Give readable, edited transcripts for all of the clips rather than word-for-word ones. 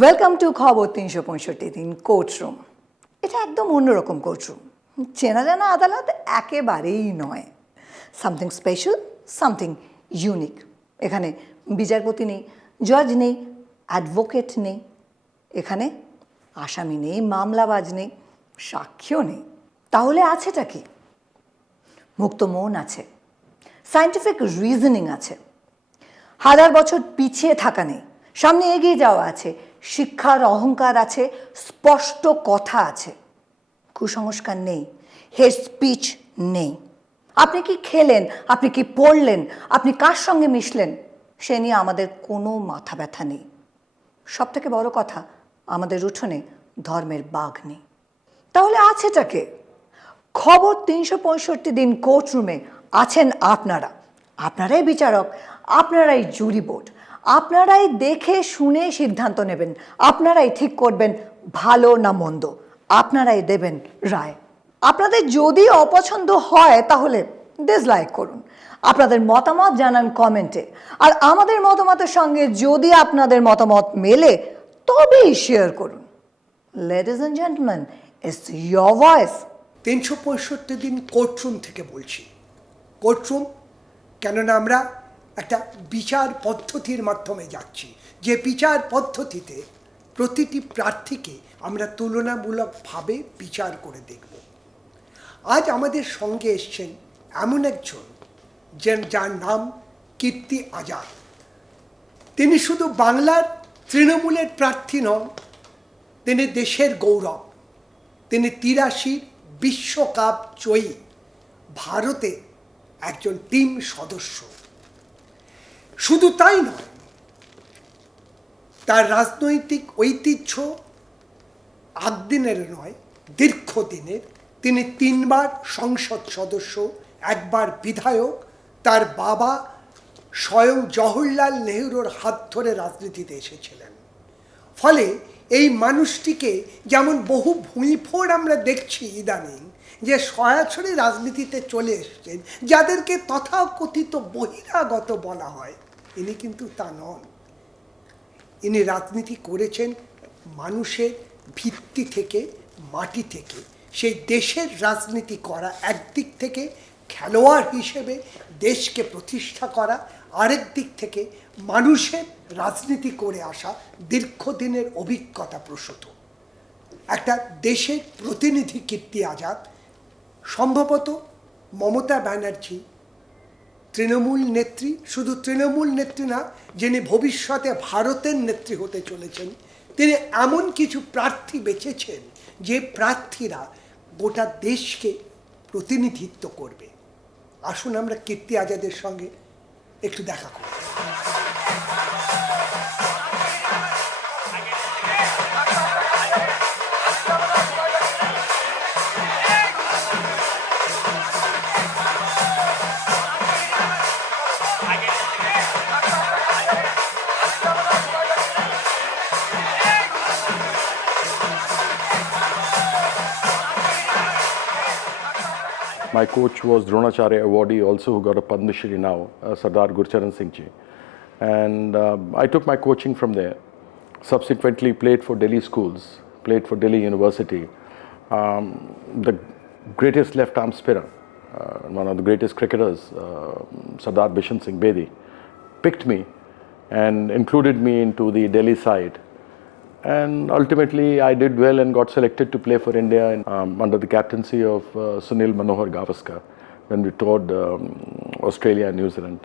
Welcome to খবর ৩৬৫ দিন courtroom. এটা একদম অন্যরকম কোর্টরুম, চেনা জানা আদালত একেবারেই নয়। Something special, something unique. এখানে বিচারপতি নেই, জজ নেই, অ্যাডভোকেট নেই, এখানে আসামি নেই, মামলাবাজ নেই, সাক্ষীও নেই। তাহলে আছেটা কি? মুক্ত মন আছে, সায়েন্টিফিক রিজনিং আছে, হাজার বছর পিছিয়ে থাকা নেই, সামনে এগিয়ে যাওয়া আছে, শিক্ষার অহংকার আছে, স্পষ্ট কথা আছে, কুসংস্কার নেই, হেড স্পিচ নেই। আপনি কি খেলেন, আপনি কি পড়লেন, আপনি কার সঙ্গে মিশলেন, সে নিয়ে আমাদের কোনো মাথা ব্যথা নেই। সব থেকে বড় কথা, আমাদের উঠোনে ধর্মের বাঘ নেই। তাহলে আছেটাকে? খবর ৩৬৫ দিন কোর্টরুমে আছেন আপনারা। আপনারাই বিচারক, আপনারাই জুরি বোর্ড, আপনারাই দেখে শুনে সিদ্ধান্ত নেবেন, আপনারাই ঠিক করবেন ভালো না মন্দ, আপনারাই দেবেন রায়। আপনাদের যদি অপছন্দ হয় তাহলে ডিসলাইক করুন, আপনাদের মতামত জানান কমেন্টে, আর আমাদের মতামতের সঙ্গে যদি আপনাদের মতামত মেলে তবেই শেয়ার করুন। Ladies and gentleman, it's your voice. ৩৬৫ দিন কোর্টরুম থেকে বলছি। কোর্টরুম কেননা আমরা একটা বিচার পদ্ধতির মাধ্যমে যাচ্ছি, যে বিচার পদ্ধতিতে প্রতিটি প্রার্থীকে আমরা তুলনামূলকভাবে বিচার করে দেখব। আজ আমাদের সঙ্গে এসছেন এমন একজন যার নাম কীর্তি আজাদ। তিনি শুধু বাংলার তৃণমূলের প্রার্থী নন, তিনি দেশের গৌরব। তিনি ৮৩ বিশ্বকাপ জয়ী ভারতে একজন টিম সদস্য। শুধু তাই নয়, তার রাজনৈতিক ঐতিহ্য একদিনের নয়, দীর্ঘদিনের। তিনি ৩ বার সংসদ সদস্য, 1 বার বিধায়ক। তার বাবা স্বয়ং জওহরলাল নেহরুর হাত ধরে রাজনীতিতে এসেছিলেন। ফলে এই মানুষটিকে যেমন বহু ভুঁইফোড় আমরা দেখছি ইদানিং, যে সরাসরি রাজনীতিতে চলে এসেছেন, যাদেরকে তথাকথিত বহিরাগত বলা হয়, ইনি কিন্তু তা নন। ইনি রাজনীতি করেছেন মানুষের ভিত্তি থেকে, মাটি থেকে। সেই দেশের রাজনীতি করা, একদিক থেকে খেলোয়াড় হিসেবে দেশকে প্রতিষ্ঠা করা, আরেক দিক থেকে মানুষের রাজনীতি করে আসা, দীর্ঘদিনের অভিজ্ঞতা প্রসূত একটা দেশের প্রতিনিধি কীর্তি আজাদ। সম্ভবত মমতা ব্যানার্জি তৃণমূল নেত্রী, শুধু তৃণমূল নেত্রী না, যিনি ভবিষ্যতে ভারতের নেত্রী হতে চলেছেন। তিনি এমন কিছু প্রার্থী বেছেছেন যে প্রার্থীরা গোটা দেশকে প্রতিনিধিত্ব করবে। আসুন আমরা কীর্তি আজাদের সঙ্গে একটু দেখা করি। My coach was Dronacharya awardee, also who got a Padma Shri now, Sardar Gurcharan Singh Ji. And I took my coaching from there. Subsequently played for Delhi schools, played for Delhi University. The greatest left-arm spinner, one of the greatest cricketers, Sardar Bishan Singh Bedi, picked me and included me into the Delhi side. And ultimately I did well and got selected to play for India under the captaincy of Sunil Manohar Gavaskar when we toured Australia and New Zealand,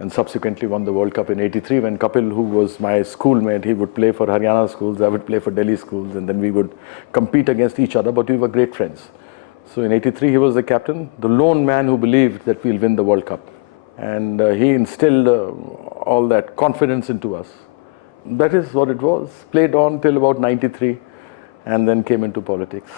and subsequently won the World Cup in '83 when Kapil, who was my schoolmate, he would play for Haryana schools, I would play for Delhi schools, and then we would compete against each other, but we were great friends. So in '83 he was the captain, the lone man who believed that we'll win the World Cup, and he instilled all that confidence into us. That is what it was. Played on till about '93 and then came into politics.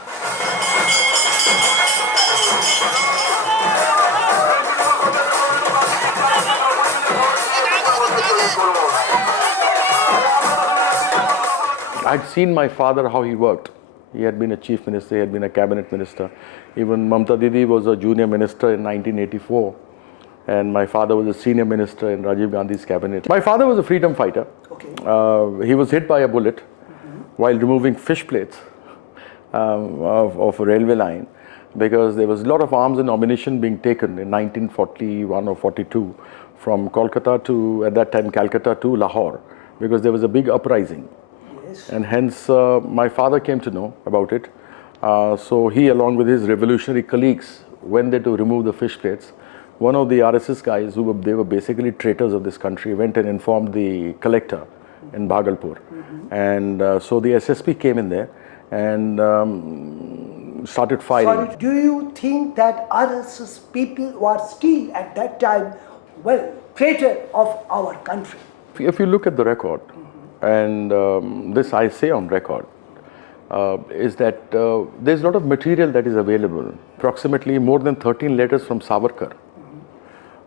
I'd seen my father how he worked. He had been a chief minister, he had been a cabinet minister. Even Mamata Didi was a junior minister in 1984. And my father was a senior minister in Rajiv Gandhi's cabinet. My father was a freedom fighter. Okay. He was hit by a bullet while removing fish plates of a railway line, because there was a lot of arms and ammunition being taken in 1941 or 42 from Kolkata to, at that time, Calcutta to Lahore, because there was a big uprising. Yes. And hence my father came to know about it. So he, along with his revolutionary colleagues, went there to remove the fish plates. One of the RSS guys, they were basically traitors of this country, went and informed the collector in Bhagalpur. And so the SSP came in there and started fighting. Sorry, do you think that RSS people were still at that time, well, traitor of our country? If you look at the record, and this I say on record, is that there's a lot of material that is available. Approximately more than 13 letters from Savarkar,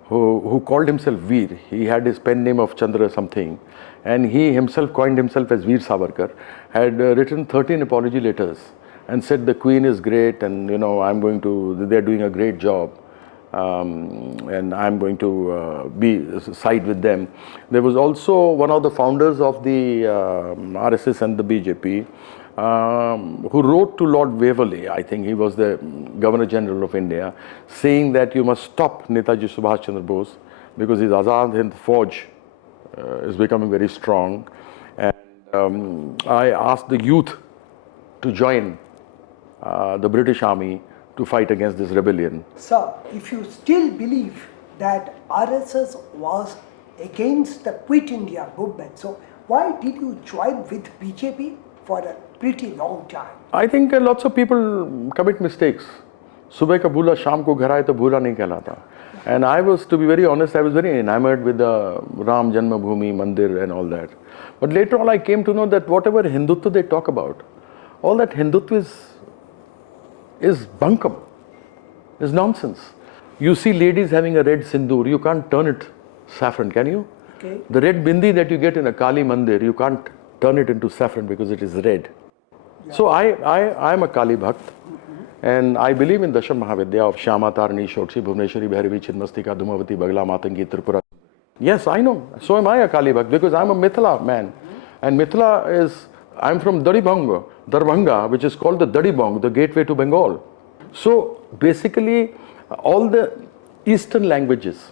who called himself Veer. He had his pen name of Chandra something, and he himself coined himself as Veer Savarkar, had written 13 apology letters and said the Queen is great, and they're doing a great job. And I'm going to side with them. There was also one of the founders of the RSS and the BJP who wrote to Lord Waverley, I think he was the Governor General of India, saying that you must stop Netaji Subhash Chandra Bose because his Azad Hind Fauj is becoming very strong. And I asked the youth to join the British Army to fight against this rebellion. Sir, if you still believe that RSS was against the Quit India movement, so why did you join with BJP for a pretty long time? I think lots of people commit mistakes. Subah ka bhula, sham ko ghar aaye to bhula nahi kehlata. And I was, to be very honest, I was very enamored with the Ram Janmabhoomi Mandir and all that. But later on I came to know that whatever Hindutva they talk about, all that Hindutva is bunkum, is nonsense. You see ladies having a red sindoor, you can't turn it saffron, can you? Okay. The red bindi that you get in a Kali Mandir, you can't turn it into saffron because it is red. Yeah. So I am a Kali Bhakt, and I believe in Dasham Mahavidya of Shyama Tarani, Shotri, Bhuvneshwari, Bhairavi, Chinmastika, Dhumavati, Bagla, Matangi, Tripura. Yes, I know. So am I a Kali Bhakt because I'm a Mithila man. And Mithila is, I'm from Darbhanga, which is called the Dadibong, the gateway to Bengal. So basically, all the Eastern languages,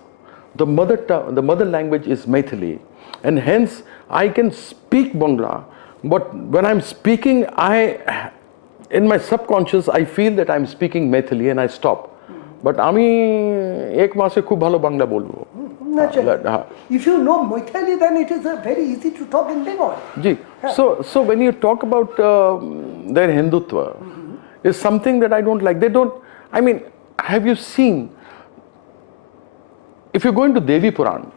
the mother language is Maithili, and hence I can speak Bangla. But when I'm speaking, in my subconscious, I feel that I'm speaking Maithili, and I stop. But আমি এক মাসে খুব ভালো বাংলা বলবো। Naturally. If you know Maithili, then it is very easy to talk in Bengal. Ji. So when you talk about their Hindutva, is something that I don't like. They don't, I mean, have you seen, if you're going to Devi Puran,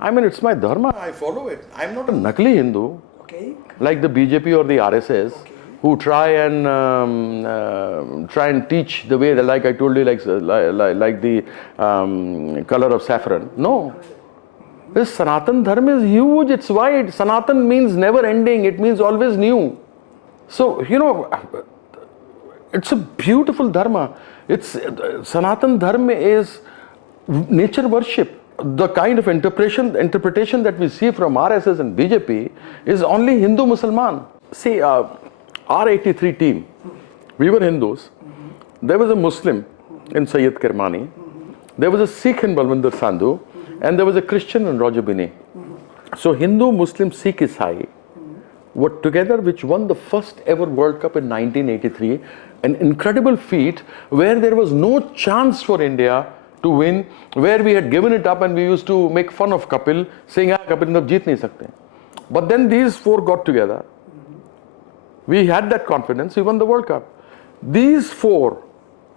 I mean, it's my dharma, I follow it. I'm not a nakli Hindu, Okay. like the BJP or the RSS, who try and teach the way, like I told you, like the color of saffron. No. This Sanatan Dharma is huge, it's wide. Sanatan means never ending, it means always new. So, it's a beautiful dharma. Sanatan Dharma is nature worship. The kind of interpretation that we see from RSS and BJP is only Hindu Musliman. See, our 83 team, we were Hindus. There was a Muslim in Sayyid Kirmani. There was a Sikh in Balwinder Sandhu. And there was a Christian in Roger Binny. So Hindu, Muslim, Sikh, Isai were together, which won the first ever World Cup in 1983. An incredible feat where there was no chance for India to win, where we had given it up and we used to make fun of Kapil, saying, Kapil ab jeet nahi sakte. But then these four got together. We had that confidence, we won the World Cup. These four,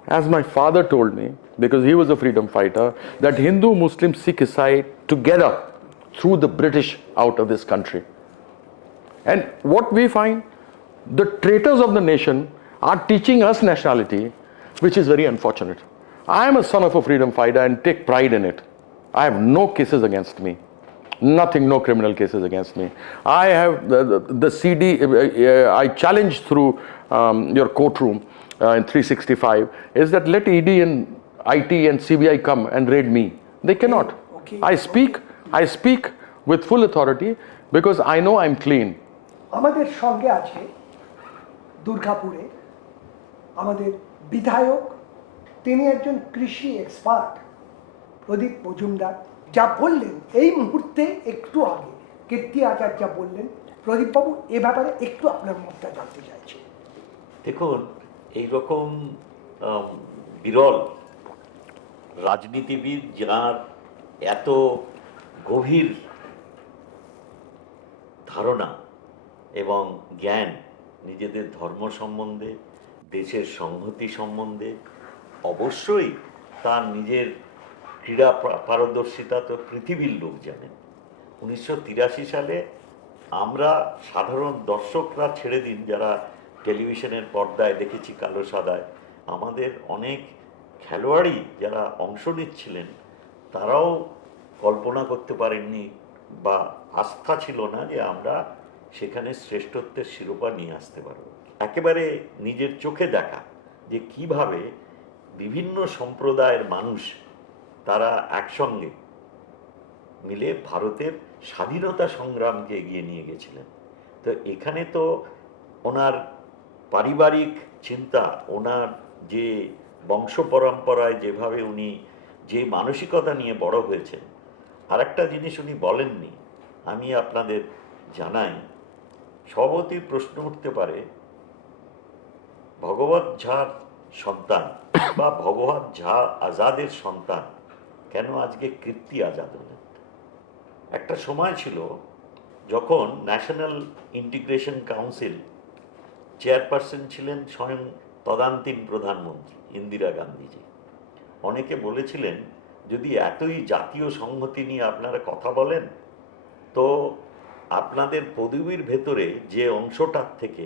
as my father told me, because he was a freedom fighter, that Hindu, Muslim, Sikh, Isai together threw the British out of this country. And what we find, the traitors of the nation are teaching us nationality, which is very unfortunate. I am a son of a freedom fighter and take pride in it. I have no cases against me. Nothing, no criminal cases against me. I have the CD, I challenged through your courtroom in 365, is that let ED and IT and CBI come and raid me. They cannot. Okay. I speak with full authority because I know I'm clean. আমাদের সঙ্গে আছে দুর্গাপুরে আমাদের বিধায়ক, তিনি একজন কৃষি expert, প্রদীপ মজুমদার। যা বললেন এই মুহূর্তে একটু আগে কীর্তি আচার্য যা বললেন, প্রদীপবাবু এ ব্যাপারে একটু আপনার মতটা জানতে চাইছি। দেখুন, এইরকম বিরল রাজনীতিবিদ যার এত গভীর ধারণা এবং জ্ঞান নিজেদের ধর্ম সম্বন্ধে, দেশের সংহতি সম্বন্ধে, অবশ্যই তার নিজের ক্রীড়া পারদর্শিতা তো পৃথিবীর লোক জানেন। 1983 সালে আমরা সাধারণ দর্শকরা ছেড়ে দিন, যারা টেলিভিশনের পর্দায় দেখেছি কালো সাদায়, আমাদের অনেক খেলোয়াড়ই যারা অংশ নিচ্ছিলেন তারাও কল্পনা করতে পারেননি বা আস্থা ছিল না যে আমরা সেখানে শ্রেষ্ঠত্বের শিরোপা নিয়ে আসতে পারব। একেবারে নিজের চোখে দেখা যে কিভাবে বিভিন্ন সম্প্রদায়ের মানুষ তারা একসঙ্গে মিলে ভারতের স্বাধীনতা সংগ্রামকে এগিয়ে নিয়ে গেছিলেন। তো এখানে তো ওনার পারিবারিক চিন্তা, ওনার যে বংশ পরম্পরায় যেভাবে উনি যে মানসিকতা নিয়ে বড় হয়েছেন, আর একটা জিনিস উনি বলেননি, আমি আপনাদের জানাই, স্বভাবতই প্রশ্ন উঠতে পারে ভগবত ঝার সন্তান বা ভগবত ঝা আজাদের সন্তান কেন আজকে কীর্তি আজাদ হলেন। একটা সময় ছিল যখন ন্যাশনাল ইন্টিগ্রেশন কাউন্সিল চেয়ারপারসন ছিলেন স্বয়ং তদানীন্তন প্রধানমন্ত্রী ইন্দিরা গান্ধীজি। অনেকে বলেছিলেন যদি এতই জাতীয় সংহতি নিয়ে আপনারা কথা বলেন তো আপনাদের পদবীর ভেতরে যে অংশটার থেকে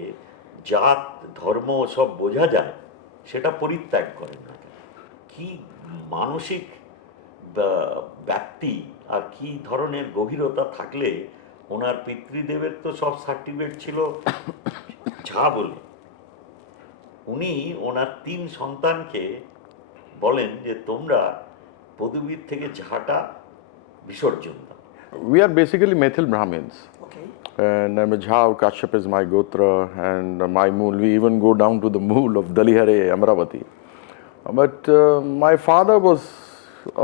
জাত ধর্ম সব বোঝা যায় সেটা পরিত্যাগ করেন না। কি মানসিক ব্যক্তি আর কি ধরনের গভীরতা থাকলে ওনার পিতৃদেবের তো সব সার্টিফিকেট ছিল ঝা বলে। উনি ওনার 3 সন্তানকে বলেন যে তোমরা পদবীর থেকে ঝাটা বিসর্জন দাও। We are basically Methil Brahmins. Okay. And I'm a Jha, Kashyap is my Gotra, and my mool, we even go down to the mool of Dalihare, Amravati. But my father was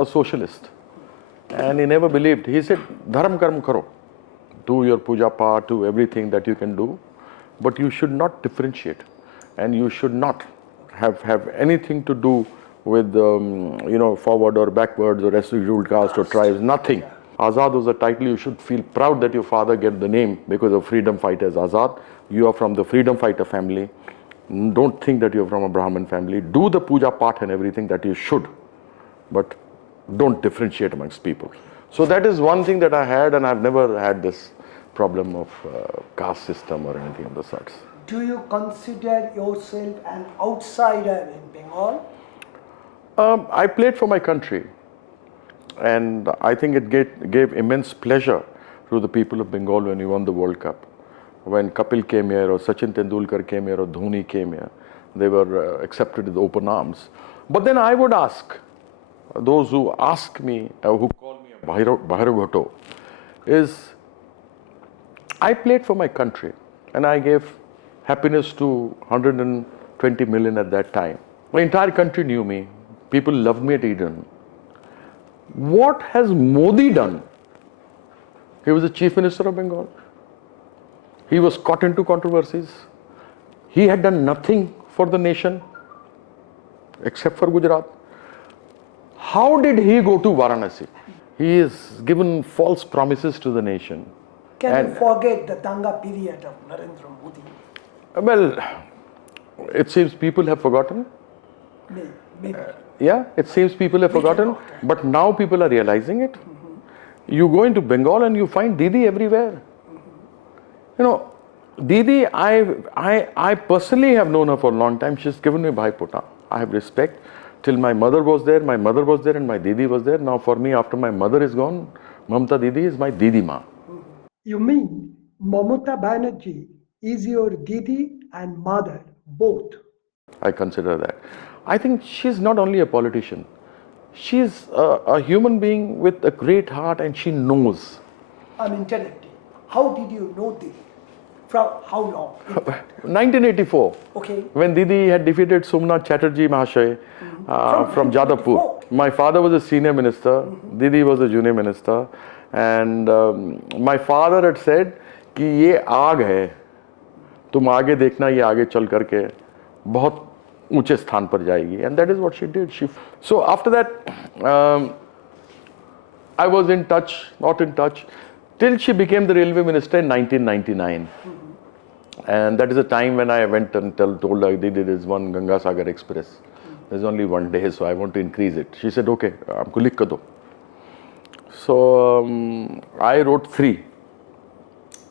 a socialist, and he never believed. He said, Dharam karm karo. Do your puja part, do everything that you can do, but you should not differentiate, and you should not have anything to do with, forward or backwards or scheduled caste or tribes, nothing. Azad was a title. You should feel proud that your father get the name because of freedom fighters. Azad, you are from the freedom fighter family. Don't think that you're from a Brahmin family. Do the puja part and everything that you should, but don't differentiate amongst people. So that is one thing that I had, and I've never had this problem of caste system or anything of the sorts. Do you consider yourself an outsider in Bengal? I played for my country, and I think it gave immense pleasure to the people of Bengal when we won the World Cup. When Kapil came here, or Sachin Tendulkar came here, or Dhoni came here, they were accepted with open arms. But then I would ask those who ask me, who call me a Bhairavato, is I played for my country, and I gave happiness to 120 million at that time. My entire country knew me. People loved me at Eden. What has Modi done? He was the Chief Minister of Bengal. He was caught into controversies. He had done nothing for the nation except for Gujarat. How did he go to Varanasi? He has given false promises to the nation. Can you forget the Danga period of Narendra Modi? Well, it seems people have forgotten. Maybe. Yeah, it seems people have forgotten, but now people are realizing it. You go into Bengal and you find Didi everywhere. You know, Didi, I personally have known her for a long time. She's given me Bhai Pota. I have respect. Till my mother was there, and my Didi was there. Now for me, after my mother is gone, Mamata Didi is my Didi Ma. You mean Mamata Banerjee is your Didi and mother, both? I consider that. I think she's not only a politician. She's a human being with a great heart, and she knows. I'm interrupting. How did you know Didi? from how long? 1984. Okay. When Didi had defeated Somnath Chatterjee Mahashay from Jadavpur. My father was a senior minister, Didi was a junior minister, and my father had said कि ये आग है, तुम आगे देखना, ये आगे चल करके बहुत ऊंचे स्थान पर जाएगी. And that is what she did. So after that, I was in touch, not in touch, till she became the railway minister in 1999. And that is a time when I went and told her, Didi, there is one Ganga Sagar Express. There's only one day, so I want to increase it. She said, okay, aapko likh ke do. So I wrote three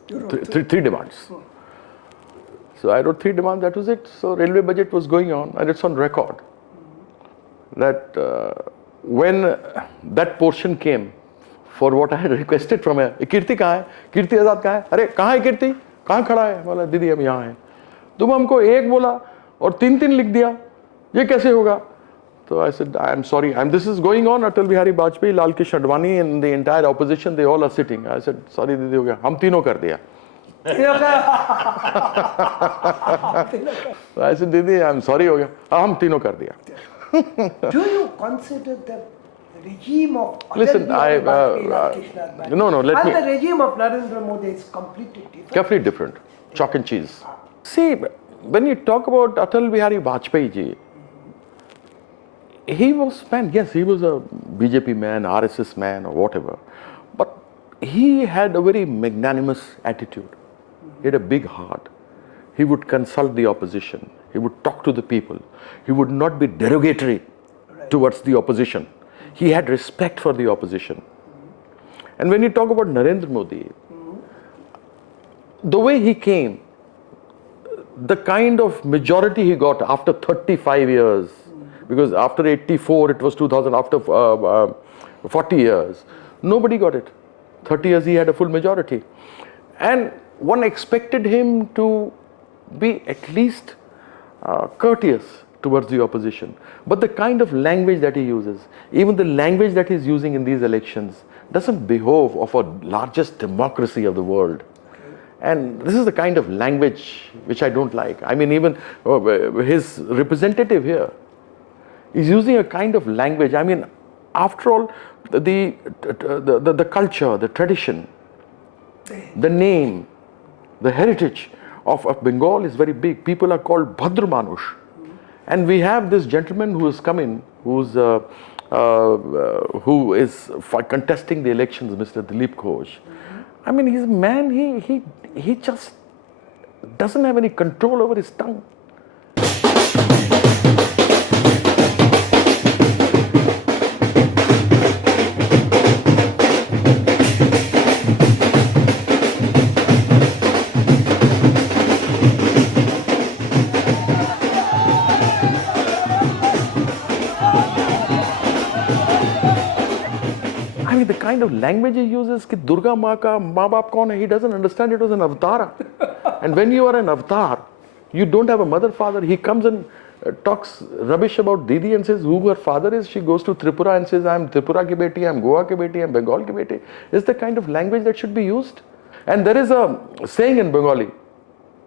demands. So I wrote three demands, that was it. So railway budget was going on, and it's on record that when that portion came for what I had requested from her, Kirti kahan hai? Kirti Azad kahan hai? Arey, kahan hai Kirti? कहाँ खड़ा है? बोला दीदी हम यहाँ हैं. तुम हमको एक बोला और तीन तीन लिख दिया, ये कैसे होगा? So I said, I am sorry, this is going on. Atal Bihari Vajpayee, Lal Krishna Advani and the entire opposition, they all are sitting. I said, sorry दीदी हो गया, हम तीनों कर दिया. So I said, दीदी I am sorry हो गया, हम तीनों कर दिया. Do you consider the regime of Listen, Atal Bihari Vajpayee, Krishna Advani, no, let and me. the regime of Narendra Modi is completely different? Completely different. Chalk and cheese. See, when you talk about Atal Bihari Vajpayee ji, he was, man, yes, he was a BJP man, RSS man, or whatever. But he had a very magnanimous attitude. He had a big heart. He would consult the opposition. He would talk to the people. He would not be derogatory towards the opposition. He had respect for the opposition. And when you talk about Narendra Modi, the way he came, the kind of majority he got after 35 years, because after 84 it was 2000, after 40 years, nobody got it. 30 years he had a full majority. And one expected him to be at least courteous towards the opposition. But the kind of language that he uses, even the language that he's using in these elections, doesn't behove of a largest democracy of the world. And this is the kind of language which I don't like. I mean, even his representative here is using a kind of language. I mean, after all, the culture, the tradition, the name, the heritage of Bengal is very big. People are called Bhadra Manush. And we have this gentleman who has come in, who is contesting the elections, Mr. Dilip Ghosh. I mean, he's a man, he just doesn't have any control over his tongue. I mean, the kind of language he uses, कि दुर्गा माँ का माँ बाप कौन है? He doesn't understand it was an avatar. And when you are an avatar, you don't have a mother, father. He comes and talks rubbish about Didi and says who her father is. She goes to Tripura and says, I am Tripura ki beti, I am Goa ki beti, I am Bengal ki beti. Is the kind of language that should be used. And there is a saying in Bengali,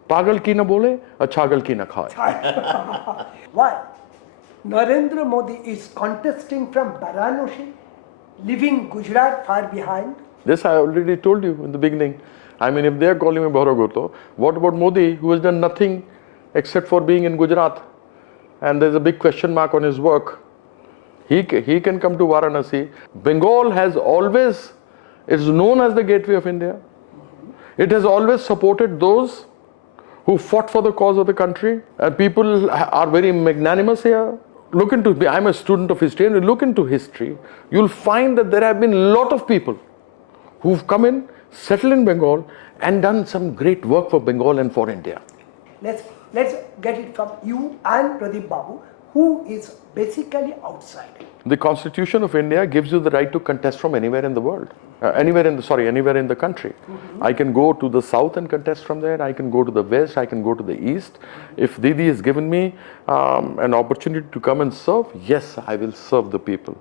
pagal ki na bole, chhagal ki na khaye. Why? Narendra Modi is contesting from Varanasi, leaving Gujarat far behind. This I already told you in the beginning. I mean, if they are calling me Bharagoto, what about Modi, who has done nothing except for being in Gujarat? And there's a big question mark on his work. He can come to Varanasi. Bengal has always, it's known as the gateway of India. It has always supported those who fought for the cause of the country. And people are very magnanimous here. Look into, I'm a student of history, and you look into history, you'll find that there have been a lot of people who've come in, settled in Bengal, and done some great work for Bengal and for India. Let's get it from you and Pradeep Babu, who is basically outside. The Constitution of India gives you the right to contest from anywhere in the world, anywhere in the country. I can go to the south and contest from there. I can go to the west. I can go to the east. If Didi has given me an opportunity to come and serve, yes, I will serve the people.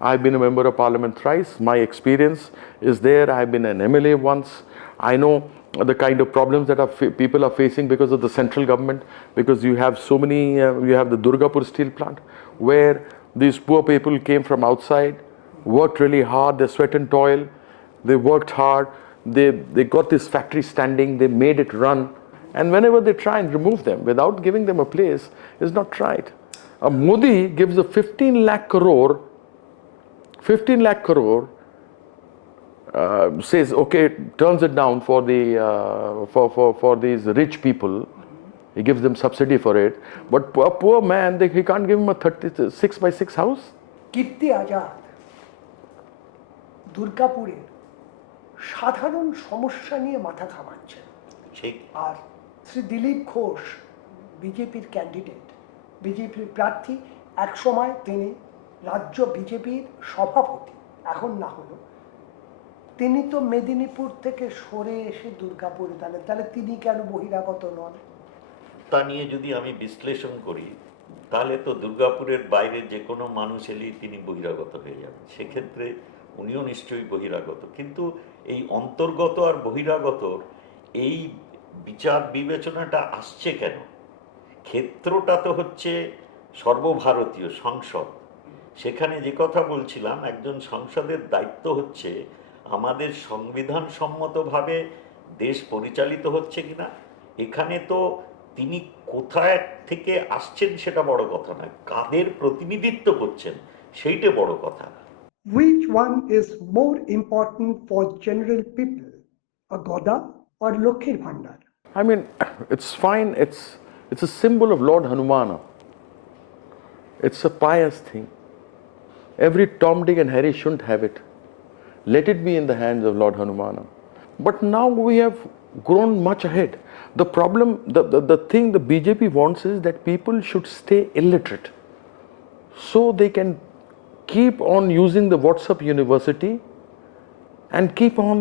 I've been a member of parliament thrice. My experience is there. I've been an MLA once. I know the kind of problems that people are facing because of the central government, because you have so many, you have the Durgapur steel plant, where these poor people came from outside, worked really hard, they sweat and toil, they worked hard, they got this factory standing, they made it run, and whenever they try and remove them without giving them a place, is not right. Modi gives a 15 lakh crore, says okay, turns it down for the for these rich people. He gives them subsidy for it, but poor man, he can't give him a 36 by 6 house. কীর্তি আজাদ দুর্গাপুরের সাধারণ সমস্যা নিয়ে মাথা ঘামাচ্ছেন, ঠিক। আর শ্রী দিলীপ ঘোষ বিজেপির candidate, বিজেপির প্রার্থী, একসময় তিনি রাজ্য বিজেপির সভাপতি, এখন না হলো, তিনি তো মেদিনীপুর থেকে সরে এসে দুর্গাপুরে দাঁড়ালেন, তাহলে তিনি কেন বহিরাগত নন? তা নিয়ে যদি আমি বিশ্লেষণ করি, তাহলে তো দুর্গাপুরের বাইরে যে কোনো মানুষ এলেই তিনি বহিরাগত হয়ে যাবেন, সেক্ষেত্রে উনিও নিশ্চয়ই বহিরাগত। কিন্তু এই অন্তর্গত আর বহিরাগতর এই বিচার বিবেচনাটা আসছে কেন? ক্ষেত্রটা তো হচ্ছে সর্বভারতীয় সংসদ। সেখানে যে কথা বলছিলাম, একজন সংসদের দায়িত্ব হচ্ছে আমাদের সংবিধান সম্মতভাবে দেশ পরিচালিত হচ্ছে কিনা। এখানে তো তিনি কোথায় থেকে আসছেন সেটা বড় কথা নয়, কাদের প্রতিনিধিত্ব করছেন সেইটা বড় কথা। Which one is more important for general people, a Goda or Lokhir Bhandar? I mean, it's fine. It's a symbol of Lord Hanumana. It's a pious thing. Every Tom, Dick and Harry shouldn't have it. Let it be in the hands of Lord Hanumana. But now we have grown much ahead. The problem, the thing the BJP wants is that people should stay illiterate, so they can keep on using the WhatsApp university and keep on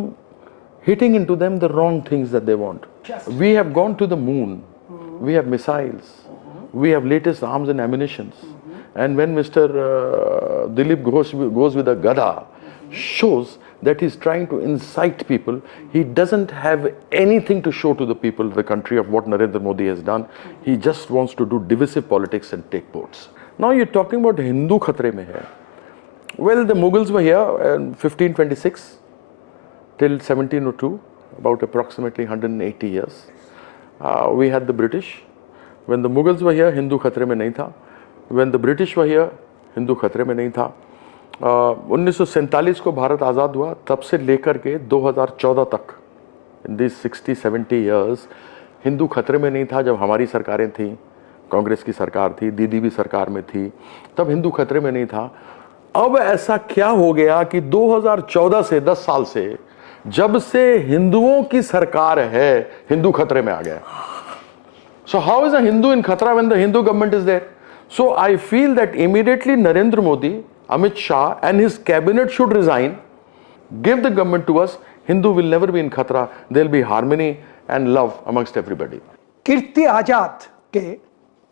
hitting into them the wrong things that they want. We have gone to the moon. We have missiles. We have latest arms and ammunitions. And when Mr. Dilip goes with a gada, shows that he's trying to incite people. He doesn't have anything to show to the people of the country of what Narendra Modi has done. He just wants to do divisive politics and take votes. Now you're talking about Hindu khatre mein hai. Well, the Mughals were here in 1526 till 1702, about approximately 180 years. We had the British. When the Mughals were here, Hindu khatre mein nahi tha. When the British were here, Hindu khatre mein nahi tha. 1947 को भारत आज़ाद हुआ, तब से लेकर के 2014 तक, in this 60-70 years, Hindu खतरे में नहीं था। जब हमारी सरकारें थी, कांग्रेस की सरकार थी, दीदी भी सरकार में थी, तब हिंदू खतरे में नहीं था। अब ऐसा क्या हो गया कि 2014 से 10 साल से, जब से हिंदुओं की सरकार है, हिंदू खतरे में आ गया। So how is a Hindu in khatra when the Hindu government is there? So I feel that immediately Narendra Modi, Amit Shah and his cabinet should resign, give the government to us. Hindu will never be in khatra. There will be harmony and love amongst everybody. কীর্তি আজাদকে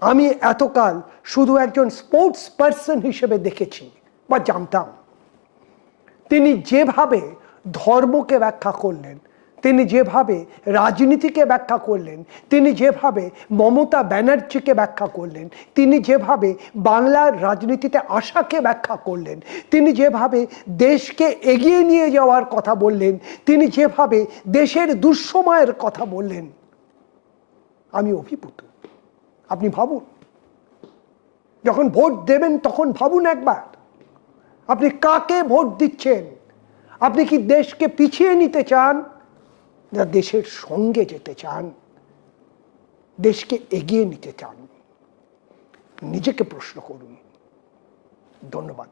আমি এতকাল শুধু একজন sports person হিসেবে দেখেছি বা জানতাম। তিনি যেভাবে ধর্মকে ব্যাখ্যা করলেন, তিনি যেভাবে রাজনীতিকে ব্যাখ্যা করলেন, তিনি যেভাবে মমতা ব্যানার্জিকে ব্যাখ্যা করলেন, তিনি যেভাবে বাংলার রাজনীতিতে আশাকে ব্যাখ্যা করলেন, তিনি যেভাবে দেশকে এগিয়ে নিয়ে যাওয়ার কথা বললেন, তিনি যেভাবে দেশের দুঃসময়ের কথা বললেন, আমি অভিভূত। আপনি ভাবুন, যখন ভোট দেবেন তখন ভাবুন একবার, আপনি কাকে ভোট দিচ্ছেন? আপনি কি দেশকে পিছিয়ে নিতে চান, না দেশের সঙ্গে যেতে চান, দেশকে এগিয়ে নিতে চান? নিজেকে প্রশ্ন করুন। ধন্যবাদ।